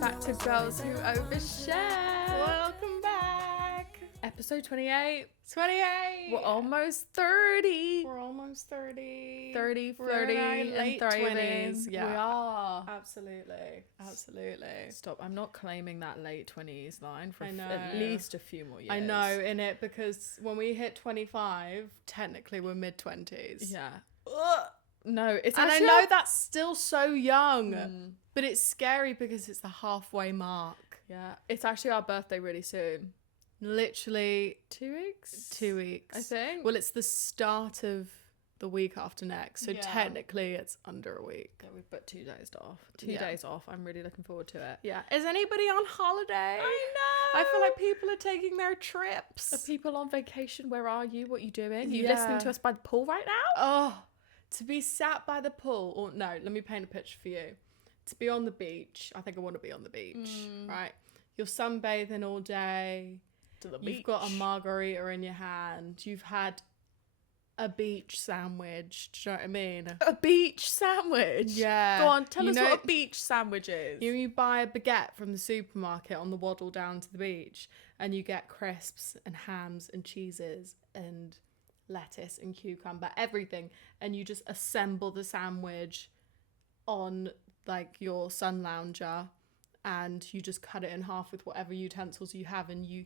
back to Girls Who Overshare. Welcome back. Episode 28. 28. We're almost 30. We're almost 30. 30, We're flirty, in our and late thriving. 20s. Yeah. We are. Absolutely. Absolutely. Stop. I'm not claiming that late 20s line for I know. at least a few more years. I know, innit? Because when we hit 25, technically we're mid-20s. Yeah. Ugh. No, it's And I actually know that's still so young, Mm. but it's scary because it's the halfway mark. Yeah. It's actually our birthday really soon. Literally 2 weeks? 2 weeks. I think. Well, it's the start of the week after next, so Yeah. technically it's under a week. Yeah, we've put 2 days off. 2 Yeah. days off. I'm really looking forward to it. Yeah. Is anybody on holiday? I know. I feel like people are taking their trips. Are people on vacation? Where are you? What are you doing? You Yeah. listening to us by the pool right now? Oh, to be sat by the pool, or no, let me paint a picture for you. To be on the beach, I think I want to be on the beach, right? You're sunbathing all day. To the You've got a margarita in your hand. You've had a beach sandwich. Do you know what I mean? A beach sandwich? Yeah. Go on, tell You us know- what a beach sandwich is. You buy a baguette from the supermarket on the waddle down to the beach, and you get crisps and hams and cheeses and lettuce and cucumber, everything, and you just assemble the sandwich on like your sun lounger, and you just cut it in half with whatever utensils you have, and you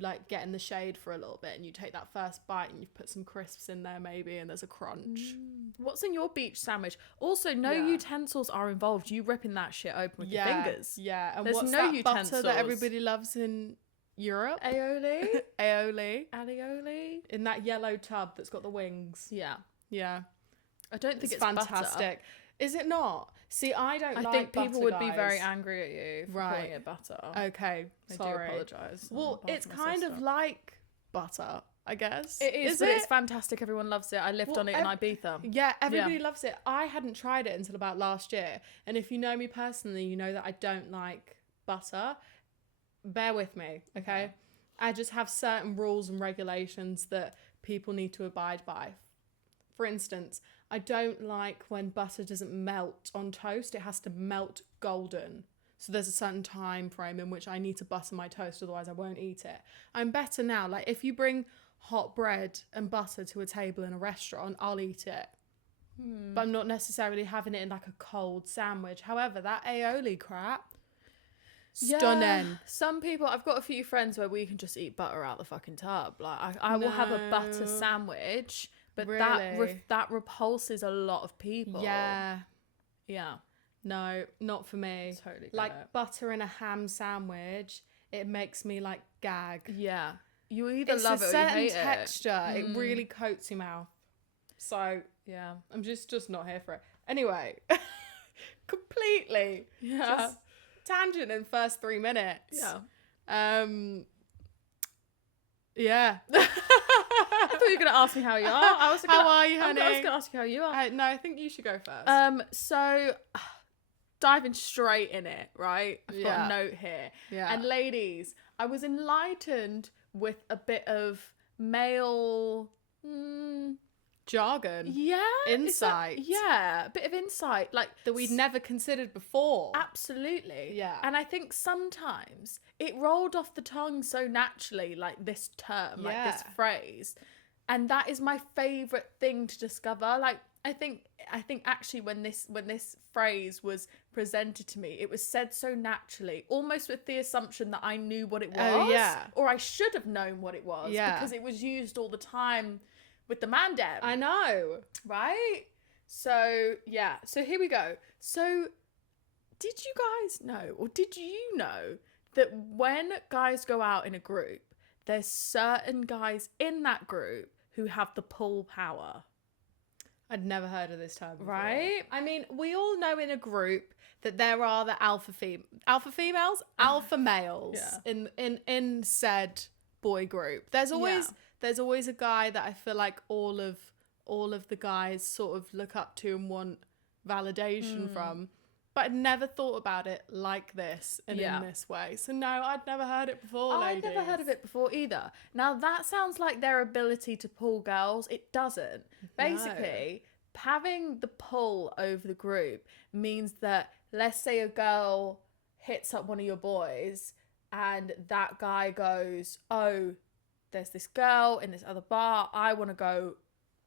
like get in the shade for a little bit, and you take that first bite and you put some crisps in there maybe, and there's a crunch. What's in your beach sandwich? Also, no Yeah. utensils are involved. You ripping that shit open with your fingers. Yeah, and There's what's no that butter utensils. that everybody loves in Europe? Aioli? Aioli. Alioli? In that yellow tub that's got the wings. Yeah. Yeah. I don't think It's it's fantastic. butter. Is it not? See, I don't I like think people butter, would be guys. very angry at you for calling Right. it butter. Okay, I sorry. do apologise. Well, it's kind of like butter, I guess. It is, but it's fantastic. Everyone loves it. I lived Well, on it in Ibiza. Yeah, everybody loves it. I hadn't tried it until about last year. And if you know me personally, you know that I don't like butter. Bear with me, okay? Yeah. I just have certain rules and regulations that people need to abide by. For instance, I don't like when butter doesn't melt on toast. It has to melt golden. So there's a certain time frame in which I need to butter my toast, otherwise I won't eat it. I'm better now. Like if you bring hot bread and butter to a table in a restaurant, I'll eat it. But I'm not necessarily having it in like a cold sandwich. However, that aioli crap, stunning. Yeah. Some people, I've got a few friends where we can just eat butter out the fucking tub. Like I will have a butter No. sandwich, but Really? that repulses a lot of people. Yeah. Yeah. No, not for me. Totally get Like it. butter in a ham sandwich, it makes me like gag. Yeah. You either It's love a it or you certain hate texture. it. It really coats your mouth. So Yeah. I'm just not here for it. Anyway, completely. Yeah. Just tangent in the first 3 minutes. Yeah. Yeah. I thought you were going to ask me how you are. How are you, I was honey? going to ask you how you are. No, I think you should go first. So diving straight in it, right? I've got Yeah. a note here. Yeah. And ladies, I was enlightened with a bit of male Jargon is that- Insight. yeah, a bit of insight. Like that we'd never considered before. absolutely. Yeah. And I think sometimes it rolled off the tongue so naturally, like this term, like this Yeah. phrase. And that is my favourite thing to discover. Like I think actually when this phrase was presented to me, it was said so naturally, almost with the assumption that I knew what it was. Oh, yeah. Or I should have known what it was. Yeah. Because it was used all the time with the man dem. I know. Right? So, yeah. So here we go. So, did you guys know, or did you know, that when guys go out in a group, there's certain guys in that group who have the pull power? I'd never heard of this term before. Right? I mean, we all know in a group that there are the alpha females, alpha males Yeah. in said boy group. There's always a guy that I feel like all of the guys sort of look up to and want validation from. But I'd never thought about it like this and Yeah. in this way. So no, I'd never heard it before, I'd never heard of it before either. Now that sounds like their ability to pull girls. It doesn't. Basically, having the pull over the group means that, let's say a girl hits up one of your boys and that guy goes, oh, there's this girl in this other bar, I want to go,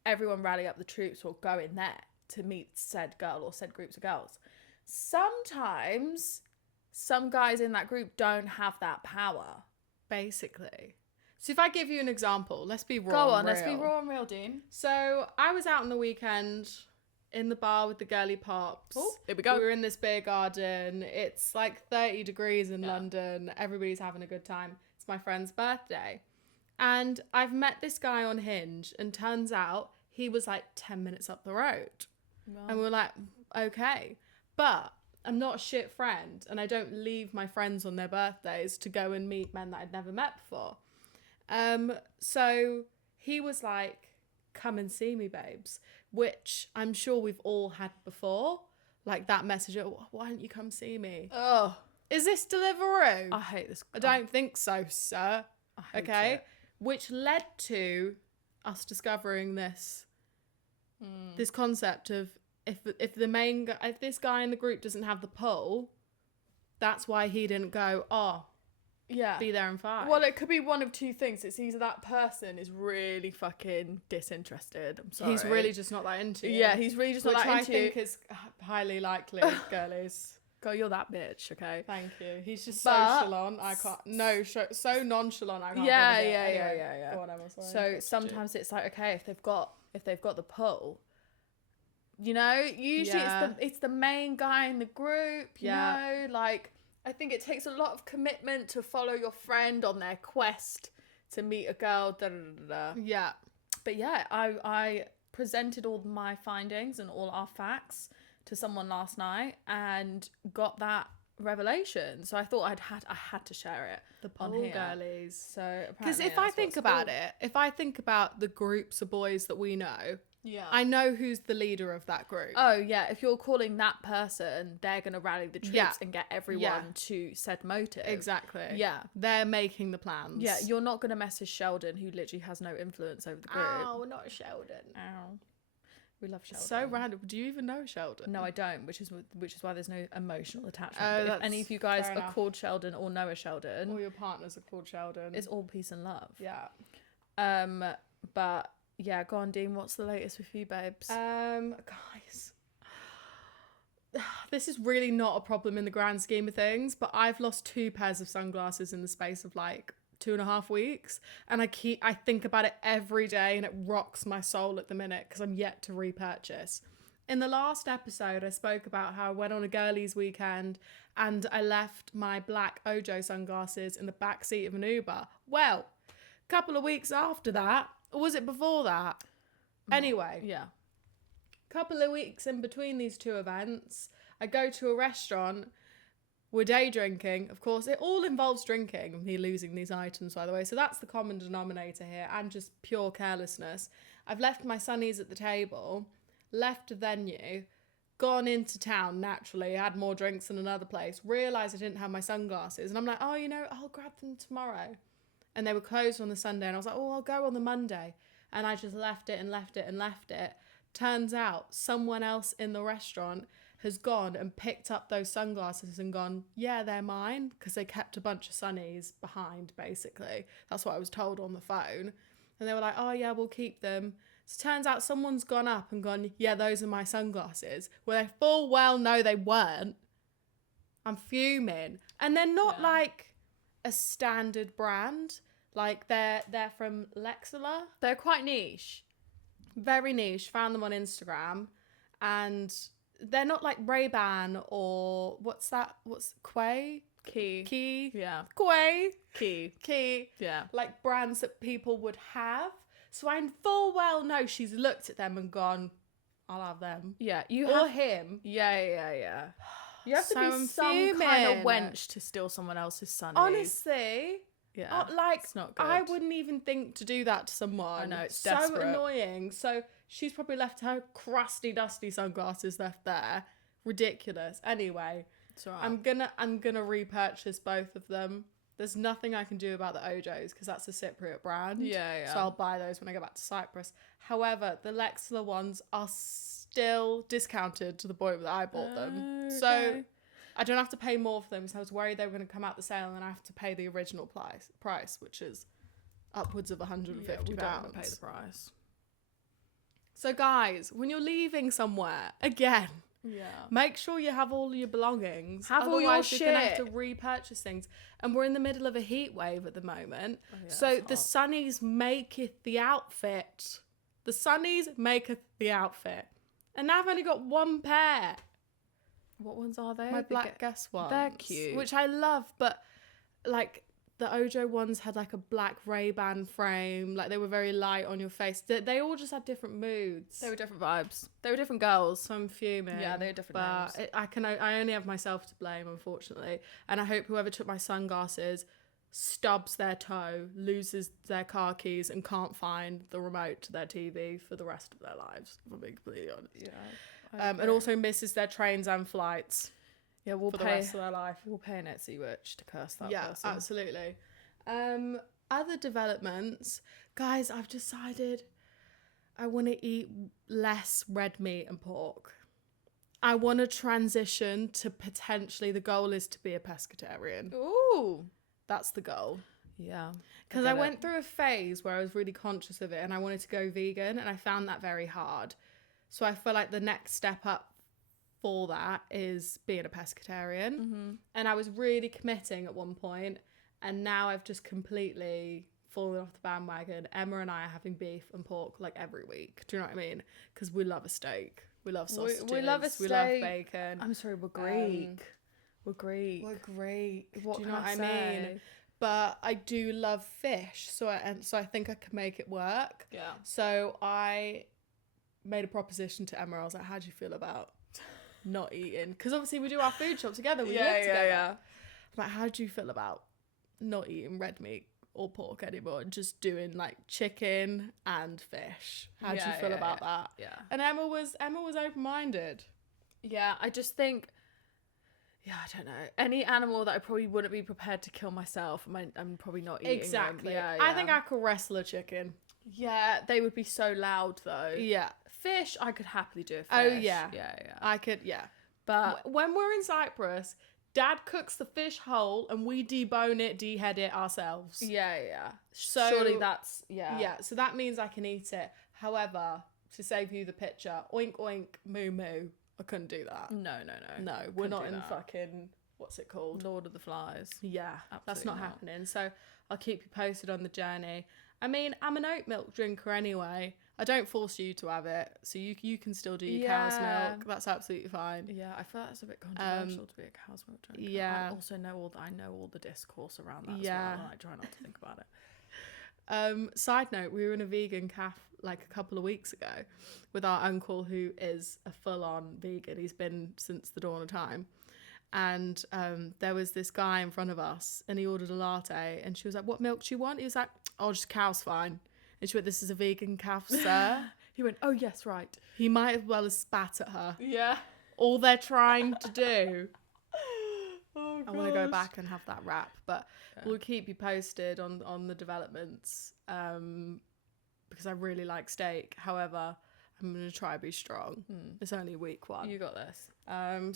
everyone rally up the troops or go in there to meet said girl or said groups of girls. Sometimes some guys in that group don't have that power. Basically. So if I give you an example, let's be raw. Go on, and real. let's be raw and real, Dean. So I was out on the weekend in the bar with the girly pops. Oh, here we go. We were in this beer garden. It's like 30 degrees in London. Everybody's having a good time. It's my friend's birthday. And I've met this guy on Hinge, and turns out he was like 10 minutes up the road. Wow. And we're like, okay. But I'm not a shit friend, and I don't leave my friends on their birthdays to go and meet men that I'd never met before. So he was like, come and see me, babes, which I'm sure we've all had before. Like that message, oh, why don't you come see me? Oh, Is this Deliveroo? I hate this. I don't think so, sir. I hate Okay. it. Which led to us discovering this concept of if this guy in the group doesn't have the pull, that's why he didn't go, Yeah. be there in 5. Well, it could be one of two things. It's either that person is really fucking disinterested. I'm sorry. He's really just not that into you. Yeah, he's really just Which not that I into think you. is highly likely, girlies. Go, you're that bitch, okay? Thank you. He's just so But- chalant. I can't. No, so nonchalant. I can't. Yeah, believe it. yeah, Anyway, yeah. Go on, Emma. Sorry. So What did you sometimes it's like, okay, if they've got the pull, you know, usually Yeah. it's the main guy in the group, you Yeah. know, like I think it takes a lot of commitment to follow your friend on their quest to meet a girl, do? Yeah. But yeah, I presented all my findings and all our facts to someone last night and got that revelation. So I thought I had to share it The on pull here. girlies. So Because if I think about it, if I think about the groups of boys that we know, yeah, I know who's the leader of that group. oh yeah, if you're calling that person, they're gonna rally the troops Yeah. and get everyone Yeah. to said motive. Exactly. Yeah. They're making the plans. Yeah, you're not gonna message Sheldon, who literally has no influence over the group. Oh, not Sheldon. Ow. We love Sheldon. So random. Do you even know Sheldon? No, I don't, which is why there's no emotional attachment. Oh, But if that's any of you guys fair are enough. called Sheldon or know a Sheldon, All your partners are called Sheldon. it's all peace and love. Yeah. But yeah, go on, Dean. What's the latest with you, babes? Guys, this is really not a problem in the grand scheme of things, but I've lost 2 pairs of sunglasses in the space of like 2.5 weeks, and I think about it every day, and it rocks my soul at the minute because I'm yet to repurchase. In the last episode, I spoke about how I went on a girlies weekend and I left my black Ojo sunglasses in the back seat of an Uber. Well, a couple of weeks after that, or was it before that? Anyway, yeah. couple of weeks in between these 2 events, I go to a restaurant. We're day drinking. Of course, it all involves drinking, me losing these items, by the way. So that's the common denominator here, and just pure carelessness. I've left my sunnies at the table, left the venue, gone into town naturally, had more drinks than another place, realised I didn't have my sunglasses, and I'm like, oh, I'll grab them tomorrow. And they were closed on the Sunday, and I was like, oh, I'll go on the Monday. And I just left it and left it and left it. Turns out someone else in the restaurant has gone and picked up those sunglasses and gone, yeah, they're mine, because they kept a bunch of sunnies behind, basically. That's what I was told on the phone. And they were like, oh, yeah, we'll keep them. So turns out someone's gone up and gone, yeah, those are my sunglasses, where they full well know they weren't. I'm fuming. And they're not like a standard brand. Like they're from Lexula. They're quite niche. Very niche. Found them on Instagram. And they're not like Ray-Ban or what's Quay? Key. Yeah. Quay. Key. Yeah. Like brands that people would have. So I full well know she's looked at them and gone, I'll have them. Yeah. You Or have. him. Yeah. You have So to be I'm some kind of fuming. wench to steal someone else's sunnies. Honestly. Yeah. Like, it's not good. I wouldn't even think to do that to someone. I know, it's so desperate. annoying. So she's probably left her crusty, dusty sunglasses left there. Ridiculous. Anyway, It's all right. I'm gonna repurchase both of them. There's nothing I can do about the Ojos because that's a Cypriot brand. Yeah. So I'll buy those when I go back to Cyprus. However, the Lexler ones are still discounted to the point that I bought them. So Okay. I don't have to pay more for them, so I was worried they were going to come out the sale and then I have to pay the original price, which is upwards of £150. We don't want to pay the price. So guys, when you're leaving somewhere, again, make sure you have all your belongings. Have all your Otherwise, you're going to have shit. to repurchase things. And we're in the middle of a heat wave at the moment. yeah, So it's the hot. sunnies maketh the outfit. The sunnies maketh the outfit. And now I've only got one pair. What ones are they? My The black Guess ones. they're cute. Which I love, but like the Ojo ones had like a black Ray-Ban frame. Like they were very light on your face. They all just had different moods. They were different vibes. They were different girls. So I'm fuming. Yeah, they had different but names. I only have myself to blame, unfortunately. And I hope whoever took my sunglasses stubs their toe, loses their car keys, and can't find the remote to their TV for the rest of their lives, if I'm being completely honest. Yeah. And also misses their trains and flights Yeah, we'll for pay. the rest of their life. We'll pay an Etsy witch to curse that Yeah, person. absolutely. Other developments, guys, I've decided I want to eat less red meat and pork. I want to transition to potentially, the goal is to be a pescatarian. Ooh. That's the goal. Yeah. Because I went through a phase where I was really conscious of it and I wanted to go vegan, and I found that very hard. So I feel like the next step up for that is being a pescatarian. Mm-hmm. And I was really committing at one point, and now I've just completely fallen off the bandwagon. Emma and I are having beef and pork like every week. Do you know what I mean? Because we love a steak. We love sausages. We love a We love steak. bacon. I'm sorry, we're Greek. We're Greek. We're Greek. What Do you can know what I say? mean? But I do love fish, so I think I can make it work. Yeah. So I made a proposition to Emma. I was like, "How do you feel about not eating?" Because obviously we do our food shop together. We live together. Yeah. I'm like, "How do you feel about not eating red meat or pork anymore and just doing like chicken and fish? How do you feel about that?" Yeah. And Emma was open-minded. Yeah, I just think, I don't know. Any animal that I probably wouldn't be prepared to kill myself, I'm probably not eating them. Exactly. Yeah, I think I could wrestle a chicken. Yeah, they would be so loud though. Yeah. Fish, I could happily do a fish. Oh, yeah. Yeah. I could, yeah. But When we're in Cyprus, Dad cooks the fish whole and we debone it, dehead it ourselves. yeah. So Surely that's, Yeah, so that means I can eat it. However, to save you the picture, oink oink, moo moo, I couldn't do that. No. No, we're Couldn't not do in that. fucking, what's it called? Lord of the Flies. Yeah, that's Absolutely not not. happening. So I'll keep you posted on the journey. I mean, I'm an oat milk drinker anyway. I don't force you to have it, so you can still do your cow's Yeah. milk. That's absolutely fine. Yeah, I feel that's a bit controversial to be a cow's milk drinker. yeah. I also know all the discourse around that Yeah. as well, and I try not to think about it. Side note, we were in a vegan cafe like a couple of weeks ago with our uncle, who is a full-on vegan. He's been since the dawn of time. And there was this guy in front of us and he ordered a latte and she was like, "What milk do you want?" He was like, "Oh, just cow's fine." And she went, "This is a vegan cafe, sir." He went, "Oh yes, right." He might as well have spat at her. Yeah. All they're trying to do. Oh, I want to go back and have that wrap, but we'll keep you posted on the developments because I really like steak. However, I'm going to try to be strong. It's only week 1. You got this.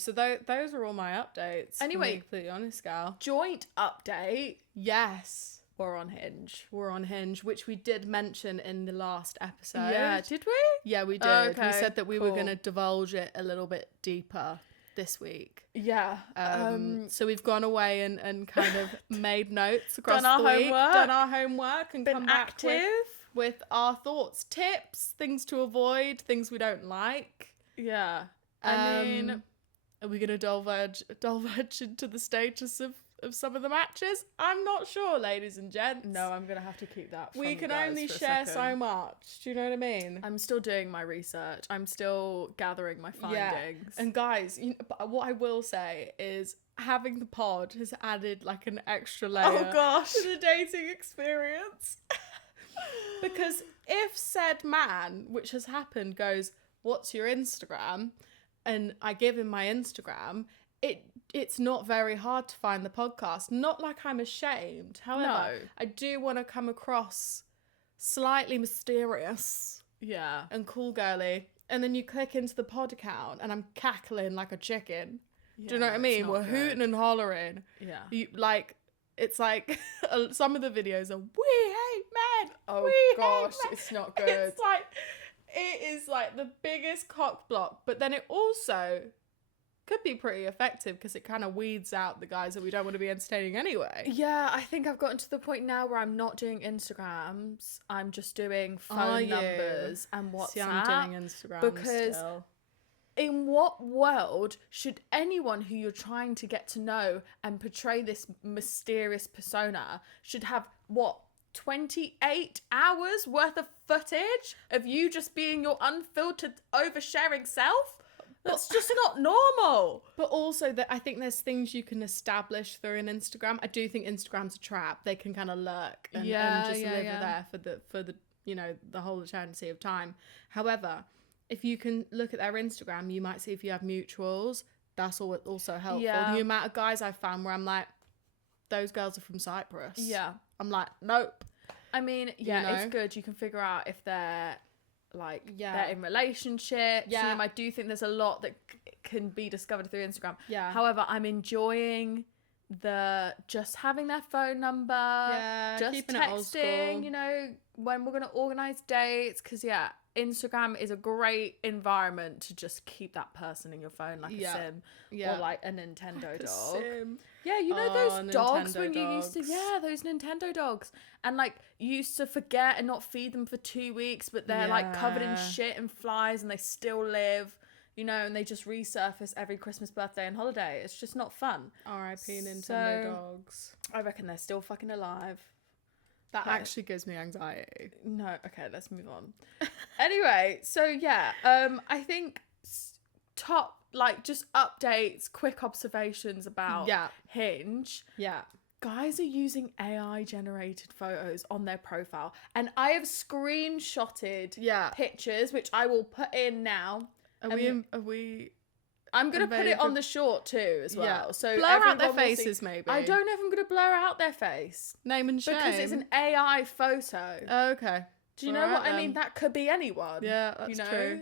So those are all my updates. Anyway, to be completely honest, gal. Joint update. Yes, We're on Hinge. we're on Hinge, which we did mention in the last episode. Yeah, did we? Yeah, we did. Okay, We said that we were cool. going to divulge it a little bit deeper this week. Yeah. So we've gone away and kind of made notes across Done our the week, homework. done our homework, and Been come back active. with our thoughts, tips, things to avoid, things we don't like. Yeah. I mean, Are we going to divulge into the status of some of the matches? I'm not sure, ladies and gents. no, I'm gonna have to keep that. From we you can guys only for a share so second. much. Do you know what I mean? I'm still doing my research. I'm still gathering my findings. And guys, but what I will say is having the pod has added like an extra layer gosh. to the dating experience. Because if said man, which has happened, goes, "What's your Instagram?" and I give him my Instagram, it's not very hard to find the podcast. Not like I'm ashamed. However, No. I do want to come across slightly mysterious Yeah. and cool girly. And then you click into the pod account and I'm cackling like a chicken. Do you know what I mean? We're hooting and hollering. Yeah. It's like some of the videos are, we hate men. Oh we gosh, hate men. it's not good. It is like the biggest cock block, but then it also could be pretty effective because it kind of weeds out the guys that we don't want to be entertaining anyway. Yeah, I think I've gotten to the point now where I'm not doing Instagrams. I'm just doing phone numbers and WhatsApp. See, I'm doing Instagram because still. In what world should anyone who you're trying to get to know and portray this mysterious persona should have, 28 hours worth of footage of you just being your unfiltered, oversharing self? That's just not normal. But also, I think there's things you can establish through an Instagram. I do think Instagram's a trap. They can kind of lurk and just live there for the the whole eternity of time. However, if you can look at their Instagram, you might see if you have mutuals. That's also helpful. Yeah. The amount of guys I've found where I'm like, those girls are from Cyprus. Yeah. I'm like, nope. I mean, it's good. You can figure out if they're they're in relationships. Yeah. I do think there's a lot that can be discovered through Instagram. Yeah. However, I'm enjoying just having their phone number, just keeping it old texting, school. When we're going to organize dates. Because, Instagram is a great environment to just keep that person in your phone like a sim or like a Nintendo dog. Sim. Yeah, those dogs Nintendo when you used to, those Nintendo dogs. And you used to forget and not feed them for 2 weeks, but they're covered in shit and flies and they still live, and they just resurface every Christmas, birthday and holiday. It's just not fun. R.I.P. Nintendo dogs. I reckon they're still fucking alive. That actually gives me anxiety. No, okay, let's move on. Anyway, so I think top, just updates, quick observations about Hinge. Yeah. Guys are using AI generated photos on their profile, and I have screenshotted pictures, which I will put in now. Are we I'm going to put it on the short too as well. Yeah. So blur out their faces, maybe. I don't know if I'm going to blur out their face. Name and shame. Because it's an AI photo. Oh, okay. Do you know what I mean? That could be anyone. Yeah, that's true.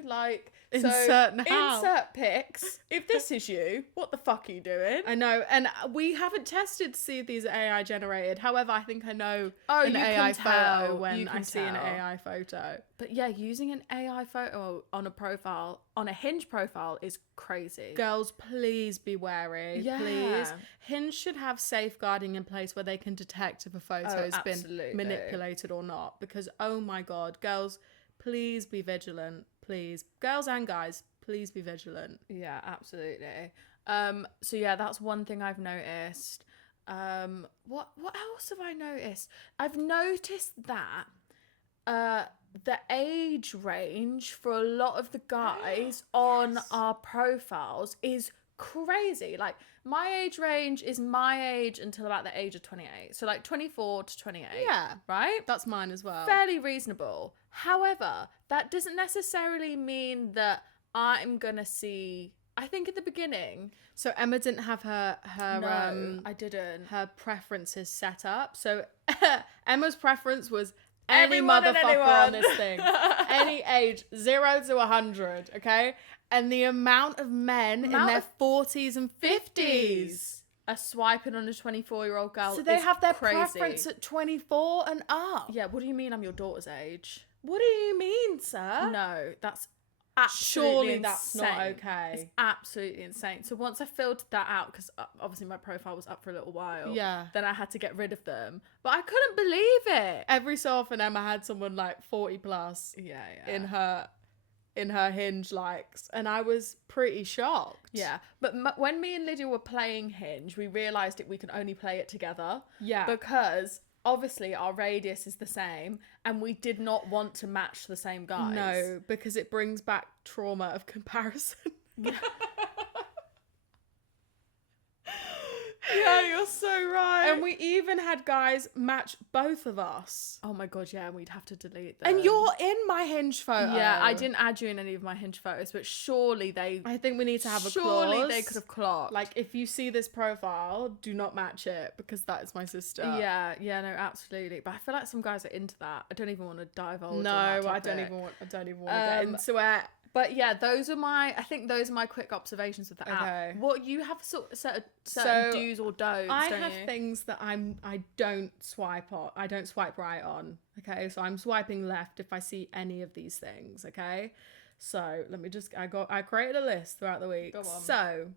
Insert pics. If this is you, what the fuck are you doing? I know, and we haven't tested to see if these are AI generated. However, I think I know an AI photo photo when I see an AI photo. But using an AI photo on a profile, on a Hinge profile, is crazy. Girls, please be wary. Yeah. Please. Hinge should have safeguarding in place where they can detect if a photo has been manipulated or not. Because, oh my God, girls, please be vigilant. Please. Girls and guys, please be vigilant. Yeah, absolutely. That's one thing I've noticed. What else have I noticed? I've noticed that the age range for a lot of the guys on our profiles is crazy. My age range is my age until about the age of 28. So 24 to 28. Yeah. Right? That's mine as well. Fairly reasonable. However, that doesn't necessarily mean that I'm going to see... I think at the beginning... So Emma didn't have her No, I didn't. Her preferences set up. So Emma's preference was... Anyone any motherfucker and anyone. on this thing. Any age, 0 to 100, okay? And the amount of men in their 40s and 50s are swiping on a 24-year-old girl. So they have their crazy. preference at 24 and up. Yeah, what do you mean I'm your daughter's age? What do you mean, sir? No, that's absolutely Surely insane. that's not okay. It's absolutely insane. So once I filtered that out, because obviously my profile was up for a little while, then I had to get rid of them. But I couldn't believe it. Every so often Emma had someone 40 plus in her Hinge likes, and I was pretty shocked. Yeah, but when me and Lydia were playing Hinge, we realised we could only play it together. Yeah. Because obviously our radius is the same and we did not want to match the same guys. No, because it brings back trauma of comparison. Yeah, you're so right. And we even had guys match both of us. Oh my God, yeah, and we'd have to delete them. And you're in my Hinge photo. Yeah, I didn't add you in any of my Hinge photos, but surely they... I think we need to have a clause. Surely they could have clocked. If you see this profile, do not match it, because that is my sister. Yeah, no, absolutely. But I feel like some guys are into that. I don't even want to divulge on No, that I topic. don't even want to get into it. But yeah, I think those are my quick observations with the Okay. app. What you have certain So, do's or don'ts, I don't have you? things that I don't swipe on. I don't swipe right on. Okay, so I'm swiping left if I see any of these things. Okay, so let me just. I created a list throughout the week. Go on. So,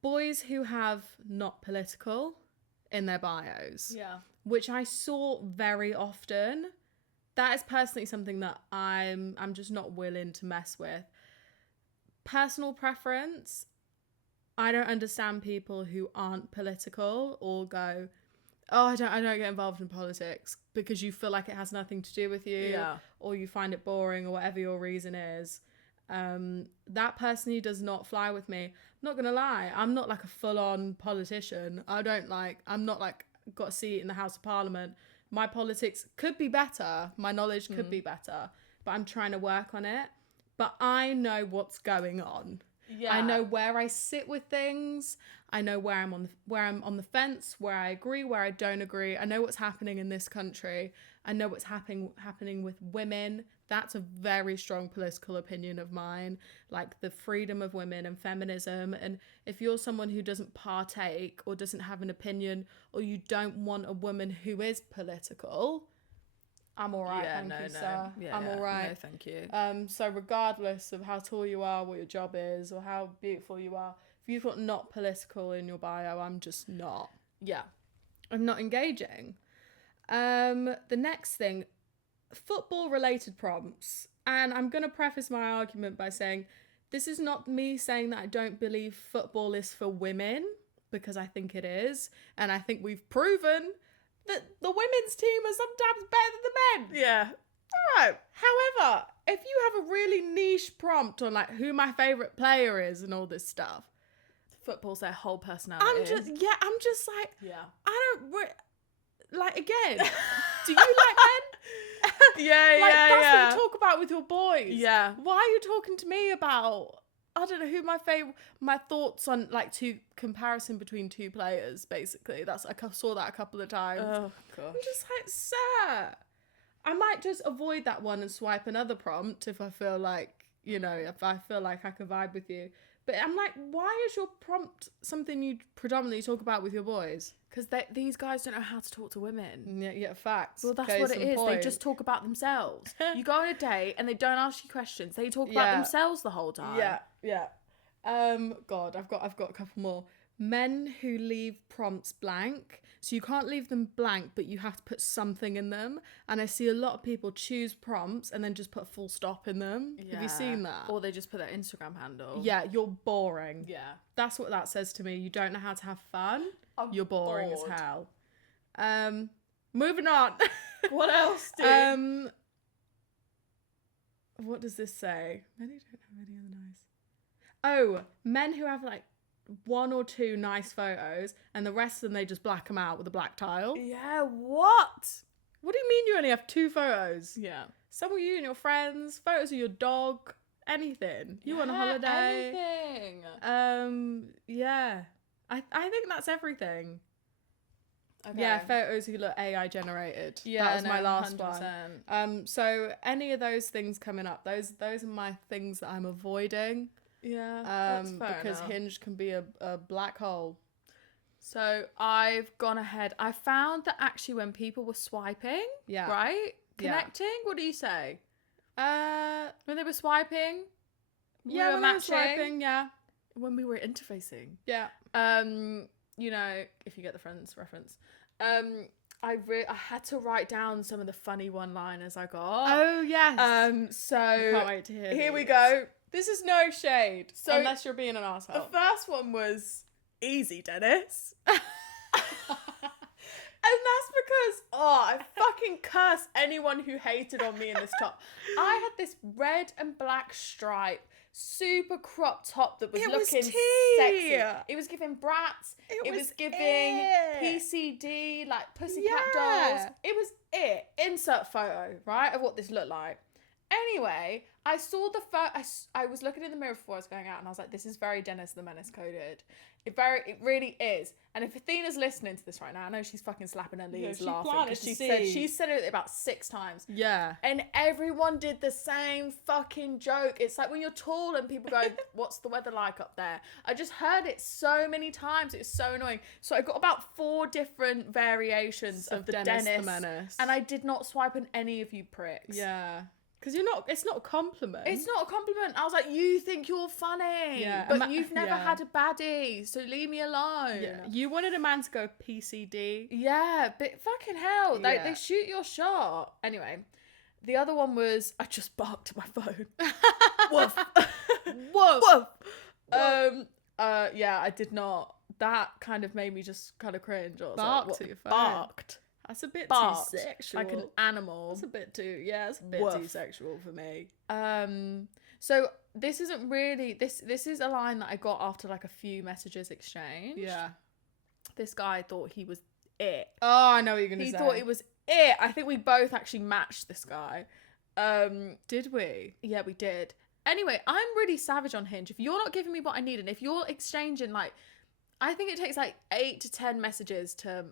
boys who have not political in their bios, Yeah. which I saw very often. That is personally something that I'm just not willing to mess with. Personal preference. I don't understand people who aren't political or go, oh, I don't get involved in politics because you feel like it has nothing to do with you, Yeah. or you find it boring, or whatever your reason is. That personally does not fly with me. I'm not gonna lie, I'm not like a full-on politician. I'm not like got a seat in the House of Parliament. My politics could be better, my knowledge could be better, but I'm trying to work on it. But I know what's going on. Yeah. I know where I sit with things. I know where I'm on the fence, where I agree, where I don't agree. I know what's happening in this country. I know what's happening with women. That's a very strong political opinion of mine, like the freedom of women and feminism. And if you're someone who doesn't partake or doesn't have an opinion, or you don't want a woman who is political, I'm all right, thank you, sir. Yeah, I'm all right. No, thank you. So regardless of how tall you are, what your job is, or how beautiful you are, if you've got not political in your bio, I'm just not. Yeah. I'm not engaging. The next thing, football related prompts. And I'm going to preface my argument by saying this is not me saying that I don't believe football is for women, because I think it is. And I think we've proven that the women's team are sometimes better than the men. Yeah. Alright. However, if you have a really niche prompt on like who my favourite player is and all this stuff, Football's their whole personality. I'm just like, Yeah. I don't like, again, do you like men? Yeah, Like, yeah, that's yeah. what you talk about with your boys. Yeah. Why are you talking to me about, I don't know, who my thoughts on like comparison between two players, basically. I saw that a couple of times. Oh, gosh. I'm just like, sir, I might just avoid that one and swipe another prompt if I feel like, if I feel like I could vibe with you. But I'm like, why is your prompt something you predominantly talk about with your boys? Because these guys don't know how to talk to women. Yeah, facts. Well, that's Case what it in is. point. They just talk about themselves. You go on a date and they don't ask you questions. They talk about Yeah. themselves the whole time. Yeah. God, I've got a couple more. Men who leave prompts blank. So you can't leave them blank, but you have to put something in them. And I see a lot of people choose prompts and then just put a full stop in them. Have you seen that? Or they just put their Instagram handle. Yeah, you're boring. Yeah. That's what that says to me. You don't know how to have fun. I'm You're boring bored. as hell. Moving on. What else, dude? What does this say? Men who don't have any other nice. Oh, men who have like one or two nice photos and the rest of them they just black them out with a black tile. Yeah, what? What do you mean you only have two photos? Yeah. Some of you and your friends, photos of your dog, anything. You on a holiday. Anything. Yeah. I think that's everything. Okay. Yeah, photos who look AI generated. Yeah, that was my last 100%. one. So any of those things coming up, those are my things that I'm avoiding. Yeah, that's fair Because enough. Hinge can be a black hole. So I've gone ahead. I found that actually when people were swiping, Yeah. right? Yeah. Connecting, what do you say? When they were swiping, Yeah, we were when I was matching. swiping, yeah. When we were interfacing. Yeah. If you get the Friends reference. I had to write down some of the funny one-liners I got. Oh, yes. So I can't wait to hear here we these. go. This is no shade. So Unless you're being an the asshole. first one was easy, Dennis. And that's because, I fucking curse anyone who hated on me in this top. I had this red and black stripe, super crop top that was It was looking tea. sexy. It was giving brats. It was giving it. PCD, like pussycat Yeah. dolls. It was it. Insert photo, right, of what this looked like. Anyway, I saw the I was looking in the mirror before I was going out, and I was like, "This is very Dennis the Menace coded. It really is." And if Athena's listening to this right now, I know she's fucking slapping her knees laughing because she said it about 6 times. Yeah. And everyone did the same fucking joke. It's like when you're tall and people go, "What's the weather like up there?" I just heard it so many times. It was so annoying. So I got about 4 different variations of the Dennis the Menace. and I did not swipe on any of you pricks. Yeah. Because it's not a compliment. It's not a compliment. I was like, you think you're funny, but you've never had a baddie, so leave me alone. Yeah. You wanted a man to go PCD. Yeah, but fucking hell, they shoot your shot. Anyway, the other one was, I just barked at my phone. Woof. Woof. Woof. Yeah, I did not. That kind of made me just kind of cringe. I was Barked like, at your phone. Barked. That's a bit Barked, too sexual. like an animal. That's a bit too, it's a bit too sexual for me. So this isn't really, this is a line that I got after like a few messages exchanged. Yeah. This guy thought he was it. Oh, I know what you're going to say. He thought he was it. I think we both actually matched this guy. Did we? Yeah, we did. Anyway, I'm really savage on Hinge. If you're not giving me what I need, and if you're exchanging like, I think it takes like 8 to 10 messages to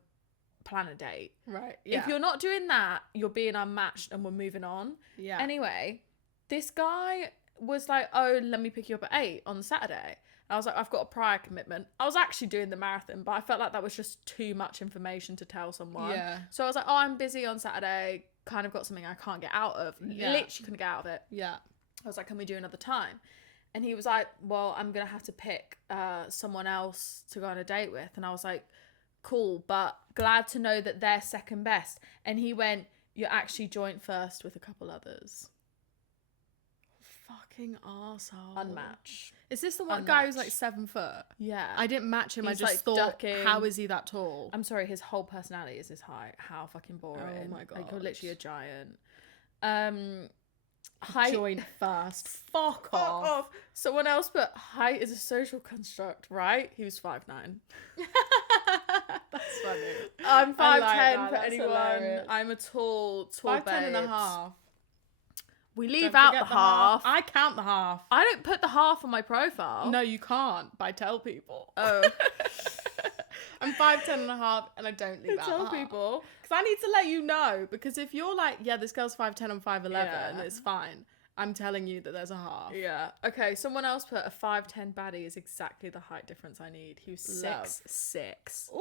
plan a date. Right. Yeah. If you're not doing that, you're being unmatched and we're moving on. Yeah. Anyway, this guy was like, "Oh, let me pick you up at 8 on Saturday." I was like, "I've got a prior commitment." I was actually doing the marathon, but I felt like that was just too much information to tell someone. Yeah. So I was like, "Oh, I'm busy on Saturday. Kind of got something I can't get out of." Yeah. Literally couldn't get out of it. Yeah. I was like, "Can we do another time?" And he was like, "Well, I'm going to have to pick someone else to go on a date with." And I was like, "Cool, but glad to know that they're second best." And he went, "You're actually joint first with a couple others." Fucking arsehole. Unmatched. Is this the one guy who's like 7 foot? Yeah. I didn't match him. He's, I just like, thought, ducking. how is he that tall? I'm sorry, his whole personality is his height. How fucking boring. Oh my Like, you're God. literally a giant. Height. Joint first. Fuck off. Someone else put height is a social construct, right? He was 5'9". That's funny. I'm 5'10" I like that. for That's anyone. hilarious. I'm a tall 5'10" and a babes. half. We leave Don't out forget the half. I count the half. I don't put the half on my profile. No, you can't. But I tell people. Oh. I'm 5'10" and a half and I don't leave out Tell the half. people. Because I need to let you know. Because if you're like, yeah, this girl's 5'10", I'm 5'11", Yeah. it's fine. I'm telling you that there's a half. Yeah. Okay, someone else put a 5'10" baddie is exactly the height difference I need. He was 6'6". Woo!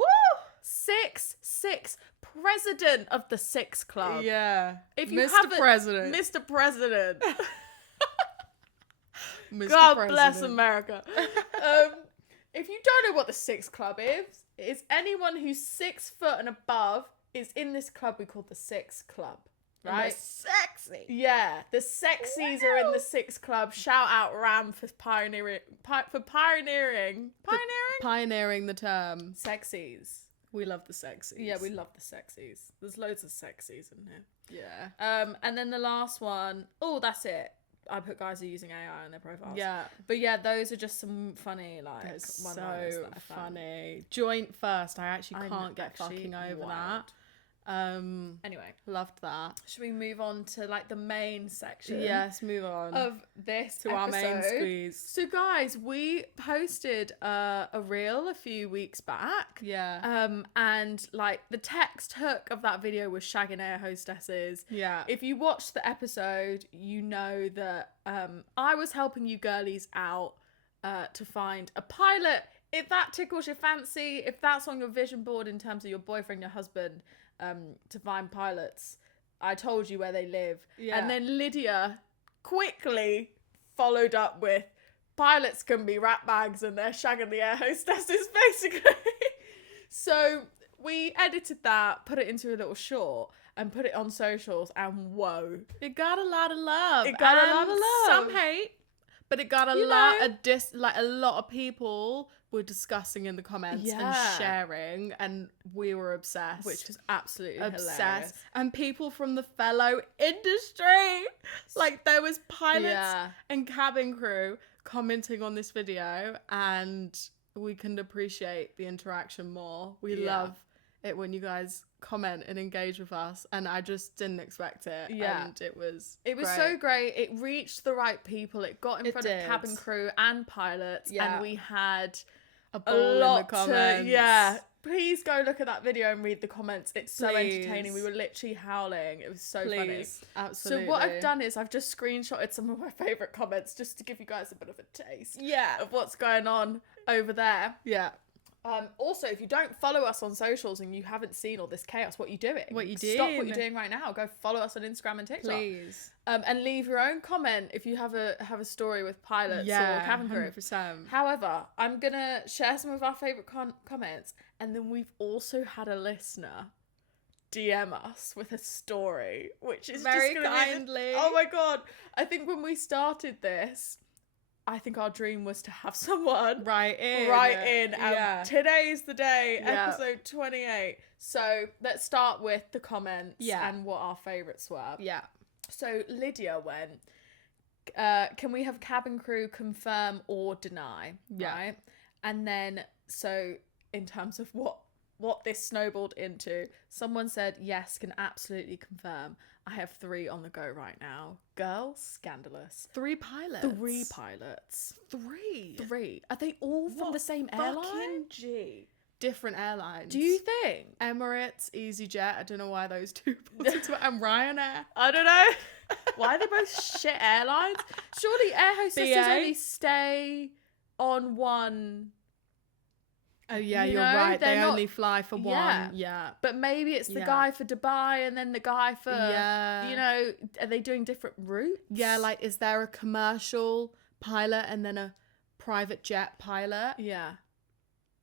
6'6". President of the Six Club. Yeah. If you Mr. haven't- President. Mr. President. Mr. God President. bless America. If you don't know what the Six Club is, it's anyone who's 6 foot and above is in this club we call the Six Club. Right? Sexy. Yeah, the sexies are in the Six Club. Shout out Ram for pioneering. Pioneering the term. Sexies. We love the sexies. Yeah, we love the sexies. There's loads of sexies in here. Yeah. And then the last one. Oh, that's it. I put guys who are using AI on their profiles. Yeah. But yeah, those are just some funny like That's one-liners so that I found. funny. Joint first. I actually I'm can't get actually fucking over wild. that. Anyway, Loved that. should we move on to like the main section? Yes, move on Of this to our main episode? squeeze. So guys, we posted a reel a few weeks back. Yeah. And like the text hook of that video was shagging air hostesses. Yeah. If you watched the episode, you know that I was helping you girlies out to find a pilot. If that tickles your fancy, if that's on your vision board in terms of your boyfriend, your husband, to find pilots, I told you where they live. Yeah. And then Lydia quickly followed up with, pilots can be rat bags and they're shagging the air hostesses, basically. So we edited that, put it into a little short, and put it on socials, and whoa. It got a lot of love. It got a lot and of love. Some hate. But it got a You lot know. of a lot of people were discussing in the comments and Yeah. sharing, and we were obsessed. Which was absolutely obsessed. hilarious. And people from the fellow industry, like there was pilots Yeah. and cabin crew commenting on this video, and we can appreciate the interaction more. We Yeah. love it when you guys comment and engage with us, and I just didn't expect it. Yeah. And it was great. So great. It reached the right people. It got in front of cabin crew and pilots, and we had a ball in the comments. Please go look at that video and read the comments. It's so entertaining. We were literally howling. It was so funny. Absolutely. So what I've done is I've just screenshotted some of my favourite comments just to give you guys a bit of a taste of what's going on over there. Yeah. Also, if you don't follow us on socials and you haven't seen all this chaos, what are you doing? Stop what you're doing right now. Go follow us on Instagram and TikTok. Please. And leave your own comment if you have a story with pilots or cabin crew. 100%. However, I'm going to share some of our favourite comments, and then we've also had a listener DM us with a story, which is very just kindly. Oh my God. I think when we started this, I think our dream was to have someone write in. And today's the day, episode 28. So let's start with the comments and what our favourites were. Yeah. So Lydia went, can we have cabin crew confirm or deny? Yeah. Right? And then, so in terms of what this snowballed into, someone said, yes, can absolutely confirm. I have 3 on the go right now. Girls, scandalous. 3 pilots. 3 pilots. 3. Are they all from the same airline? Fucking G. Different airlines. Do you think? Emirates, EasyJet. I don't know why those 2 and Ryanair. I don't know. Why are they both shit airlines? Surely air hostesses only stay on one. Oh yeah, you're right. They only fly for one. Yeah. But maybe it's the guy for Dubai and then the guy for, are they doing different routes? Yeah, like is there a commercial pilot and then a private jet pilot? Yeah.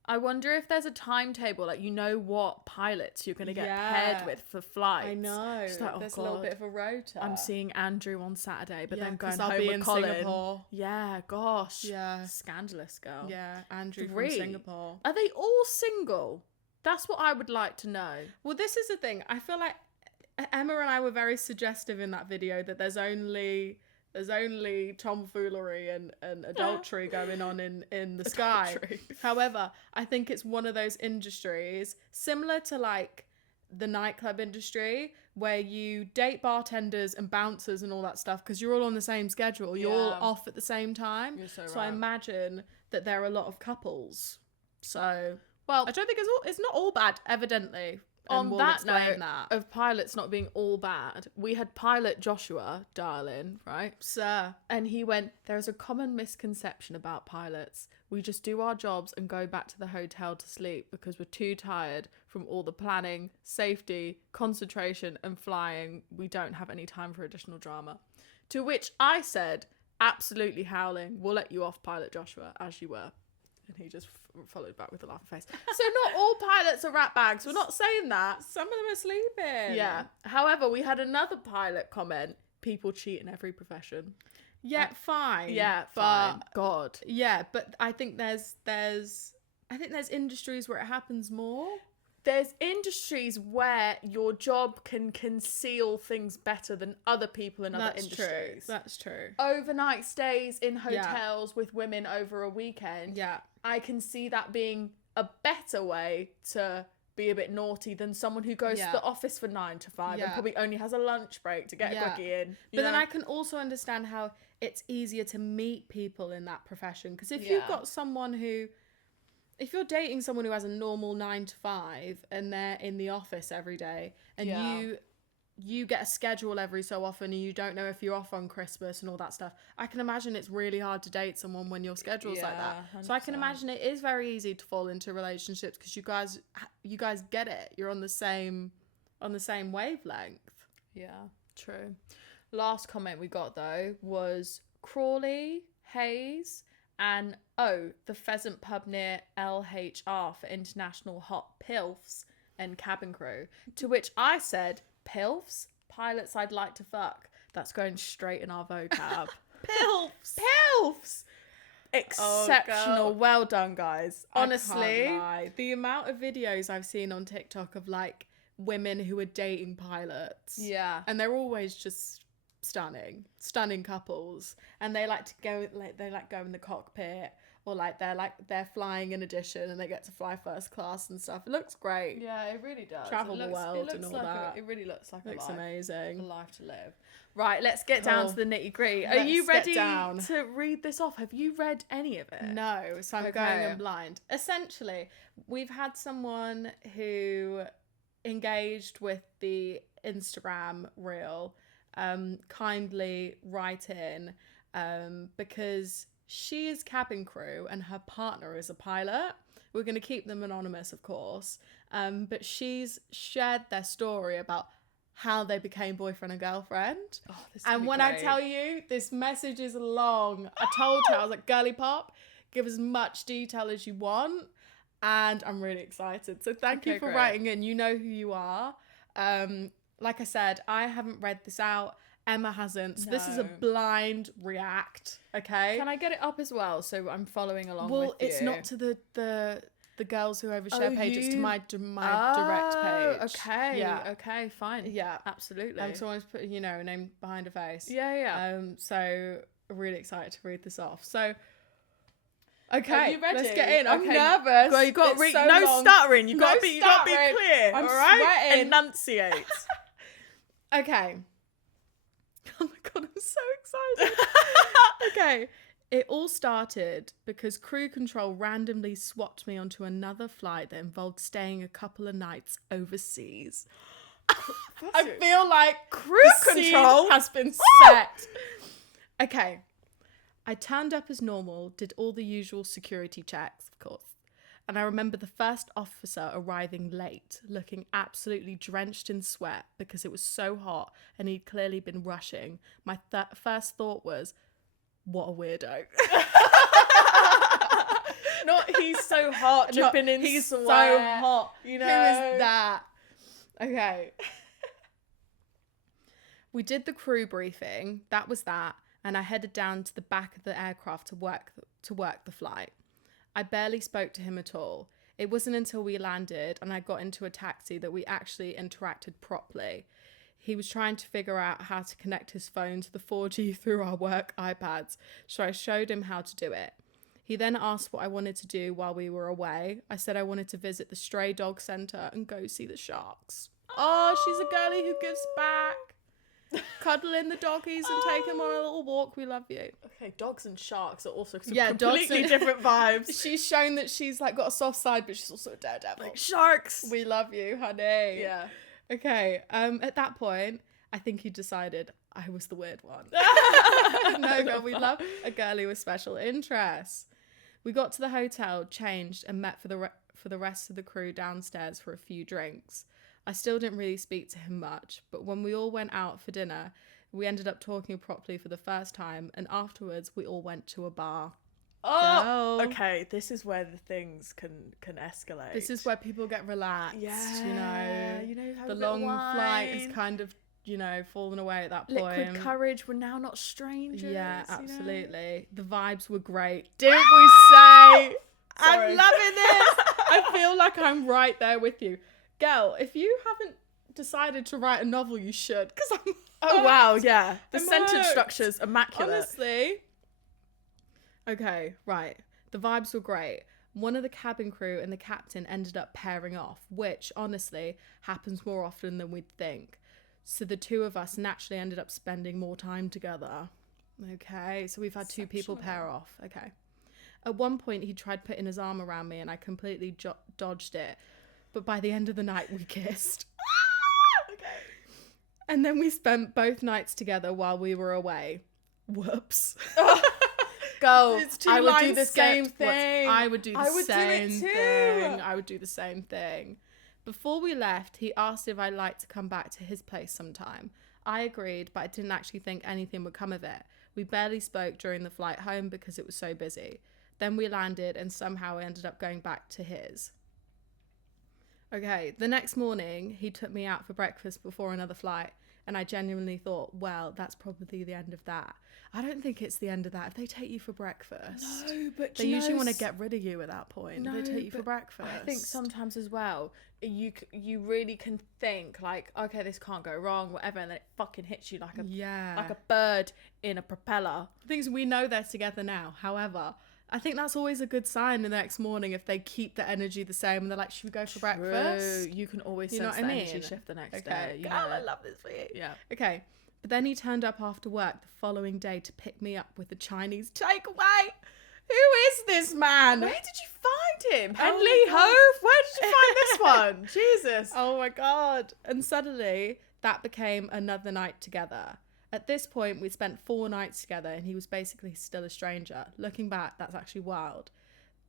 I wonder if there's a timetable, like what pilots you're going to get paired with for flights. I know. Like, there's a little bit of a rota. I'm seeing Andrew on Saturday, but then going I'll home be with in Colin. Singapore. Yeah, gosh. Yeah. Scandalous, girl. Yeah, Andrew 3. from Singapore. Are they all single? That's what I would like to know. Well, this is the thing. I feel like Emma and I were very suggestive in that video that there's only tomfoolery and adultery going on in the sky. However, I think it's one of those industries similar to like the nightclub industry where you date bartenders and bouncers and all that stuff because you're all on the same schedule. You're all off at the same time. You're so So right. I imagine that there are a lot of couples. So, well, I don't think it's not all bad, evidently. On that note of pilots not being all bad, we had pilot Joshua dial in, right? Sir. And he went, there is a common misconception about pilots. We just do our jobs and go back to the hotel to sleep because we're too tired from all the planning, safety, concentration and flying. We don't have any time for additional drama. To which I said, absolutely howling, we'll let you off, pilot Joshua, as you were. And he just followed back with a laughing face. So not all pilots are rat bags. We're not saying that. Some of them are sleeping. Yeah. However, we had another pilot comment. People cheat in every profession. Yeah, fine. Yeah, fine. God. Yeah, but I think there's industries where it happens more. There's industries where your job can conceal things better than other people in other industries. That's true. Overnight stays in hotels with women over a weekend. Yeah. I can see that being a better way to be a bit naughty than someone who goes to the office for 9 to 5 and probably only has a lunch break to get a quickie in. But then I can also understand how it's easier to meet people in that profession. Because if you've got someone who... If you're dating someone who has a normal 9 to 5 and they're in the office every day and you get a schedule every so often and you don't know if you're off on Christmas and all that stuff, I can imagine it's really hard to date someone when your schedule's like that. 100%. So I can imagine it is very easy to fall into relationships because you guys get it. You're on the same wavelength. Yeah, true. Last comment we got though was Crawley, Hayes, and the Pheasant Pub near LHR for international hot pilfs and cabin crew. To which I said, pilfs? Pilots I'd like to fuck. That's going straight in our vocab. Pilfs! Pilfs! Exceptional. Oh, well done, guys. Honestly. The amount of videos I've seen on TikTok of like women who are dating pilots. Yeah. And they're always just stunning couples, and they like to go in the cockpit or like they're flying in addition and they get to fly first class and stuff. It looks great. Yeah, it really does. Travel the world and all that. It really looks like Looks a amazing. life to live. Right, let's get down to the nitty gritty. Are you ready to read this off? Have you read any of it? No, so I'm going in blind. Essentially, we've had someone who engaged with the Instagram reel kindly write in because she is cabin crew and her partner is a pilot. We're going to keep them anonymous, of course, but she's shared their story about how they became boyfriend and girlfriend. Oh, and when I tell you, this message is long. I told her, I was like, girly pop, give as much detail as you want. And I'm really excited. So thank you for writing in. You know who you are. Like I said, I haven't read this out. Emma hasn't. So this is a blind react. Okay. Can I get it up as well so I'm following along with you? Well, it's not to the girls who overshare page. It's to my direct page. Okay. Yeah. Okay. Fine. Yeah. Absolutely. So I was putting, a name behind a face. Yeah. So really excited to read this off. So. Okay, are you ready? Let's get in. I'm Okay. nervous. Well, you got so no long. stuttering. You got to be stuttering. clear. I'm all right. sweating. Enunciate. Okay. Oh my god, I'm so excited. Okay. It all started because crew control randomly swapped me onto another flight that involved staying a couple of nights overseas. I feel like crew control has been set. Okay. I turned up as normal, did all the usual security checks, of course. And I remember the first officer arriving late, looking absolutely drenched in sweat because it was so hot and he'd clearly been rushing. My first thought was, what a weirdo. Not he's so hot, dripping in he's sweat. so hot. You know? Who is that? Okay. We did the crew briefing. That was that. And I headed down to the back of the aircraft to work the flight. I barely spoke to him at all. It wasn't until we landed and I got into a taxi that we actually interacted properly. He was trying to figure out how to connect his phone to the 4G through our work iPads, so I showed him how to do it. He then asked what I wanted to do while we were away. I said I wanted to visit the stray dog centre and go see the sharks. Oh, she's a girlie who gives back. Cuddling the doggies and take them on a little walk. We love you. Okay, dogs and sharks are also completely different vibes. She's shown that she's like got a soft side, but she's also a daredevil. Like sharks. We love you, honey. Yeah. Okay. At that point, I think he decided I was the weird one. No, girl, we love a girlie with special interests. We got to the hotel, changed, and met for the rest of the crew downstairs for a few drinks. I still didn't really speak to him much, but when we all went out for dinner, we ended up talking properly for the first time, and afterwards we all went to a bar. Oh, girl. Okay, this is where the things can escalate. This is where people get relaxed, yeah, the long flight is kind of, fallen away at that point. Liquid courage, we're now not strangers. Yeah, absolutely. The vibes were great. Didn't we say? I'm loving this. I feel like I'm right there with you. Girl, if you haven't decided to write a novel, you should. Because I'm Oh, wow, yeah. The I'm sentence hooked. structure's immaculate. Honestly. Okay, right. The vibes were great. One of the cabin crew and the captain ended up pairing off, which, honestly, happens more often than we'd think. So the two of us naturally ended up spending more time together. Okay, so we've had two people pair off. Okay. At one point, he tried putting his arm around me and I completely dodged it. But by the end of the night, we kissed. Okay. And then we spent both nights together while we were away. Whoops. Go. It's two I would do lines the same skipped. thing. I would do the same do it too. thing. I would do the same thing. Before we left, he asked if I'd like to come back to his place sometime. I agreed, but I didn't actually think anything would come of it. We barely spoke during the flight home because it was so busy. Then we landed and somehow I ended up going back to his. Okay, the next morning, he took me out for breakfast before another flight, and I genuinely thought, well, that's probably the end of that. I don't think it's the end of that. If they take you for breakfast, no, but they usually want to get rid of you at that point. No, they take you for but breakfast. I think sometimes as well, you really can think like, okay, this can't go wrong, whatever, and then it fucking hits you like a bird in a propeller. Things we know they're together now. However, I think that's always a good sign the next morning if they keep the energy the same and they're like, should we go for breakfast? You can always You know sense what I the mean? energy shift the next Okay. day. You know? I love this for you. Yeah. Okay. But then he turned up after work the following day to pick me up with a Chinese takeaway. Who is this man? Where did you find him? Oh Henley my God. Hove? Where did you find this one? Jesus. Oh my God. And suddenly that became another night together. At this point, we'd spent 4 nights together and he was basically still a stranger. Looking back, that's actually wild.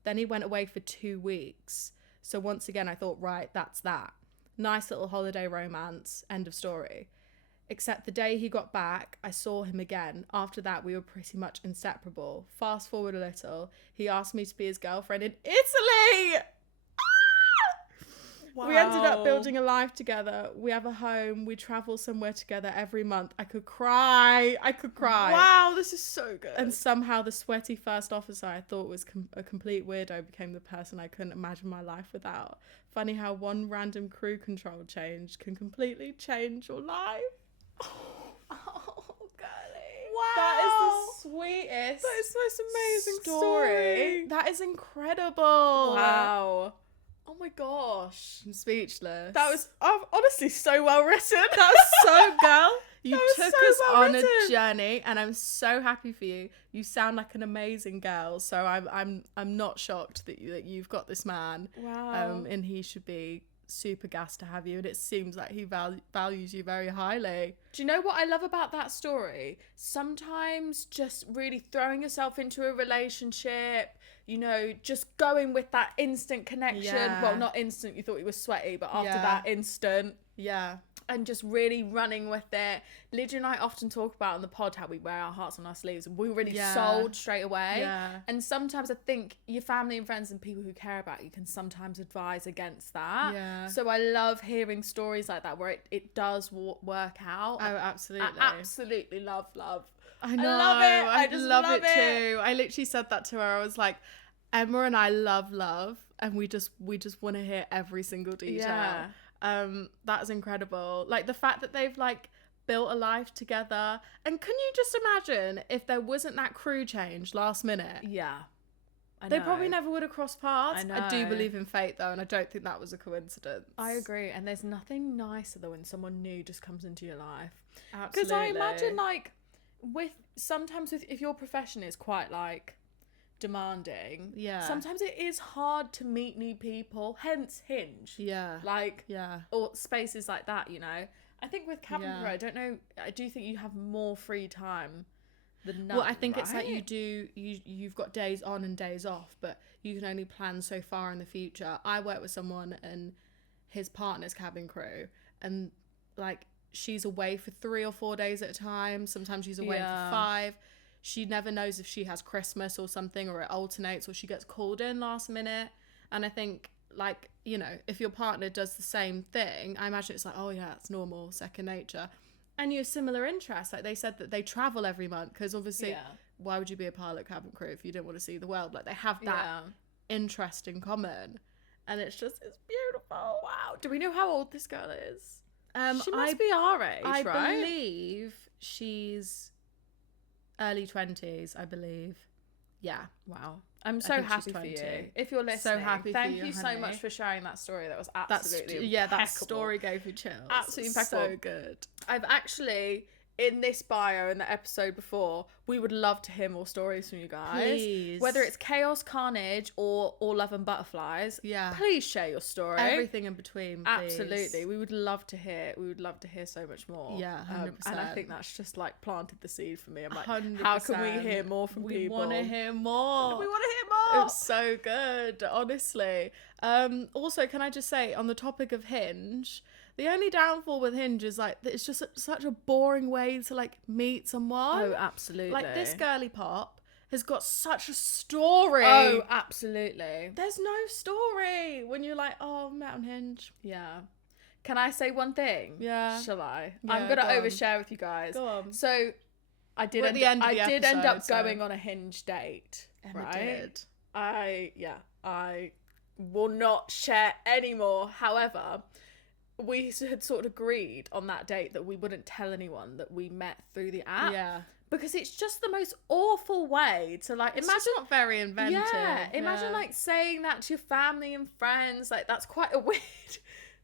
Then he went away for 2 weeks. So once again, I thought, right, that's that. Nice little holiday romance, end of story. Except the day he got back, I saw him again. After that, we were pretty much inseparable. Fast forward a little, he asked me to be his girlfriend in Italy! Wow. We ended up building a life together. We have a home. We travel somewhere together every month. I could cry. Wow, this is so good. And somehow the sweaty first officer I thought was a complete weirdo became the person I couldn't imagine my life without. Funny how one random crew control change can completely change your life. Oh, girly. Wow. That is the sweetest. That is the most amazing story. That is incredible. Wow. Oh my gosh. I'm speechless. That was honestly so well written. That was so girl. You That was took so us well on written. a journey, and I'm so happy for you. You sound like an amazing girl. So I'm not shocked that you've got this man. Wow. And he should be super gassed to have you. And it seems like he values you very highly. Do you know what I love about that story? Sometimes just really throwing yourself into a relationship, you know, just going with that instant connection. Yeah. Well, not instant, you thought he was sweaty, but after Yeah. that instant. Yeah. And just really running with it. Lydia and I often talk about on the pod how we wear our hearts on our sleeves. We were really Yeah. sold straight away. Yeah. And sometimes I think your family and friends and people who care about you can sometimes advise against that. Yeah. So I love hearing stories like that where it does work out. Oh, absolutely. I absolutely love. I know. love it. I just love love it it. too. I literally said that to her. I was like, Emma and I love, and we just want to hear every single detail. Yeah. That is incredible. Like the fact that they've like built a life together. And can you just imagine if there wasn't that crew change last minute? Yeah. I They know. probably never would have crossed paths. I I do know. believe in fate though, and I don't think that was a coincidence. I agree. And there's nothing nicer than when someone new just comes into your life. Absolutely. Because I imagine like sometimes if your profession is quite like demanding, Yeah. sometimes it is hard to meet new people, hence Hinge. Yeah. Like Yeah. or spaces like that, you know. I think with cabin Yeah. crew, I don't know, I do think you have more free time than none. Well, I think it's like right? you've got days on and days off, but you can only plan so far in the future. I work with someone and his partner's cabin crew, and like she's away for 3 or 4 days at a time. Sometimes she's away Yeah. for 5. She never knows if she has Christmas or something, or it alternates, or she gets called in last minute. And I think, like, you know, if your partner does the same thing, I imagine it's like, oh yeah, it's normal, second nature. And you have similar interests. Like they said that they travel every month because obviously, Yeah. why would you be a pilot cabin crew if you didn't want to see the world? Like they have that Yeah. interest in common, and it's beautiful. Wow. Do we know how old this girl is? She must I be our age, I right? believe she's early 20s. I believe. Yeah. Wow. I'm so think she's happy for 20. you. If you're listening, happy for thank you, you so honey. much for sharing that story. That was That's absolutely that impeccable. story gave me chills. Absolutely So impeccable. good. I've actually, in this bio, in the episode before, we would love to hear more stories from you guys. Please. Whether it's chaos, carnage, or love and butterflies. Yeah. Please share your story. Everything in between. Please. Absolutely. We would love to hear. We would love to hear so much more. Yeah, And I 100%. think that's just like planted the seed for me. I'm like, 100%. how can we hear more from we people? want to hear more. We want to hear more. It's so good, honestly. Also, can I just say, on the topic of Hinge, the only downfall with Hinge is like that it's just such a boring way to like meet someone. Oh, absolutely. Like this girly pop has got such a story. Oh, absolutely. There's no story when you're like, oh, I met on Hinge. Yeah. Can I say one thing? Yeah. Shall I? Yeah, I'm gonna go on. overshare with you guys. Go on. So, I did. We're at the end of the end up episode, so- going on a Hinge date. Emma right? did. I will not share anymore. However, we had sort of agreed on that date that we wouldn't tell anyone that we met through the app. Yeah. because it's just the most awful way to like It's imagine. just not very inventive. Yeah, imagine like saying that to your family and friends. Like that's quite a weird,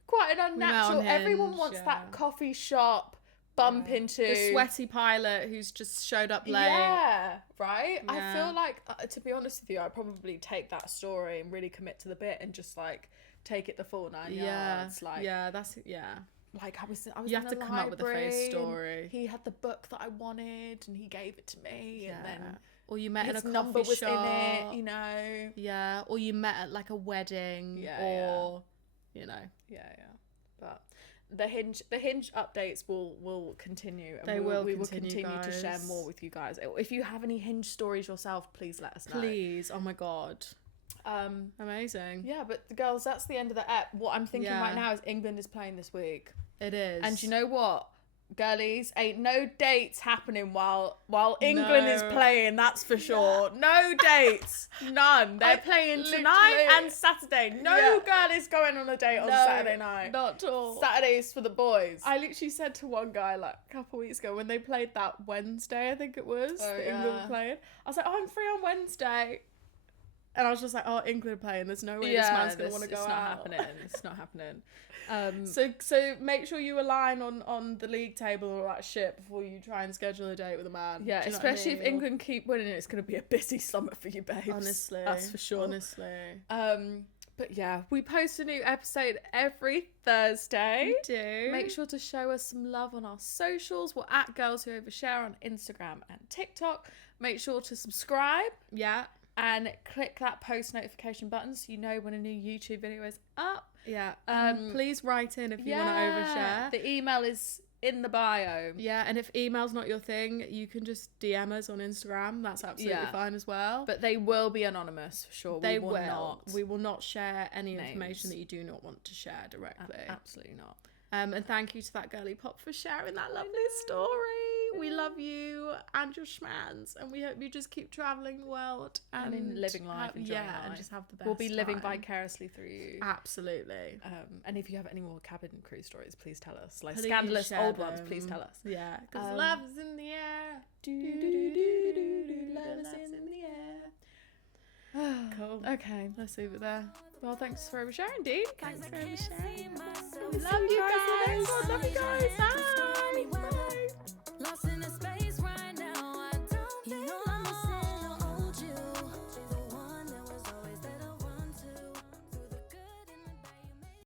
quite an unnatural. on Everyone Hinge, wants yeah. that coffee shop bump into the sweaty pilot who's just showed up late. Yeah, right. I Yeah. feel like, to be honest with you, I'd probably take that story and really commit to the bit and just like take it the full 9 yards. Like, like I was You in have the to come up with a library fake and story. He had the book that I wanted and he gave it to me, and then Or you met his in a number coffee was shop. in it, you know. Yeah, or you met at like a wedding, Yeah, or you know. Yeah. But the Hinge updates will continue, and They we will will continue, continue to share guys. more with you guys. If you have any Hinge stories yourself, please let us know. Please, oh my god, amazing. Yeah, but the girls, that's the end of the ep. What I'm thinking Yeah. right now is England is playing this week, It is. and you know what, girlies, ain't no dates happening while England is playing. That's for sure. No dates, none. They're playing tonight literally- and Saturday. No girl is going on a date on Saturday night. Not at all. Saturday's for the boys. I literally said to one guy like a couple weeks ago when they played that Wednesday, I think it was, that England were playing. I was like, oh, I'm free on Wednesday. And I was just like, oh, England are playing. There's no way this man's going to want to go out. It's not happening. It's not happening. So make sure you align on the league table and all that shit before you try and schedule a date with a man. Yeah, Do you know what I especially mean? if England keep winning, it's going to be a busy summer for you, babes. Honestly. That's for sure. Honestly. But yeah, we post a new episode every Thursday. We do. Make sure to show us some love on our socials. We're at Girls Who Overshare on Instagram and TikTok. Make sure to subscribe. Yeah. And click that post notification button so you know when a new YouTube video is up. Yeah. Please write in if you want to overshare. The email is in the bio. Yeah, and if email's not your thing, you can just DM us on Instagram. That's absolutely fine as well. But they will be anonymous for sure. They we will not. We will not share any names. information that you do not want to share directly. Absolutely not. And thank you to that girly pop for sharing that lovely story. We love you and your schmans, and we hope you just keep traveling the world and living life, enjoying life. and just have the best. We'll be living time. vicariously through you. Absolutely. And if you have any more cabin crew stories, please tell us. Like Please scandalous share old ones, them. please tell us. Yeah, because love's in the air. Love is in the air. Cool. Okay, Let's leave it there. well, thanks for oversharing, Dean. Thanks for sharing. Love you guys.